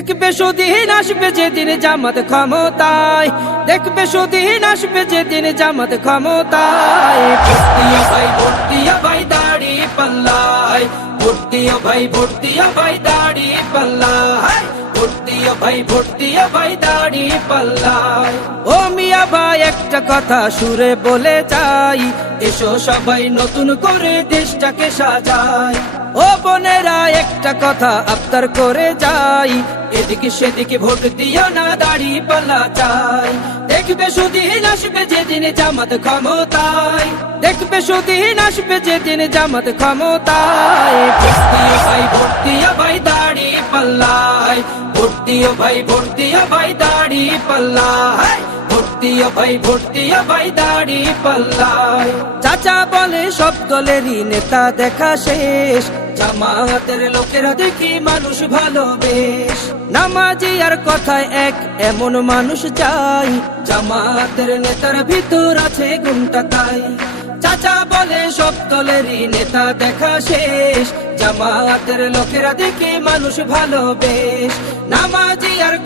দেখবে সুদিন আসবে যেদিন জামাত ক্ষমতায়, দেখবে সুদিন আসবে যেদিন জামাত ক্ষমতায়। ভোট দিও ভাই, ভোট দিও ভাই দাড়ি পাল্লায়, ভোট দিও ভাই, ভোট দিও ভাই দাড়ি পাল্লায়, ভোট দিও ভাই, ভোট দিও ভাই দাড়ি পাল্লায়। ও মিয়া ভাই একটা কথা সুরে বলে যাই, এসো সবাই নতুন করে দেশটাকে সাজাই। ও বোনেরা একটা কথা আবদার করে যাই, এদিকে সেদিকে ভোট দিও না, দাড়ি পাল্লা চাই। দেখবে সুদিন আসবে যেদিন জামাত ক্ষমতায়, দেখবে সুদিন আসবে যেদিন জামাত ক্ষমতায়। ভোট দিও ভাই, ভোট দিও ভাই দাড়ি পাল্লায়, ভোট দিও ভাই, ভোট দিও ভাই দাড়ি পাল্লায়, ভোট দিও ভাই, ভোট দিও ভাই দাড়ি পাল্লায়। চাচা বলে সব দলেরই নেতা দেখা শেষ, জামাতের লোকেরা দেখি মানুষ ভালো বেশ। নামাজি আর কথায় এক এমন মানুষ চাই, জামাতের নেতার ভিতর আছে গুণটা তাই। চাচা বলে সব দলেরই নেতা দেখা শেষ, জামাতের লোকেরা দেখি মানুষ ভালো বেশ। নামাজি আর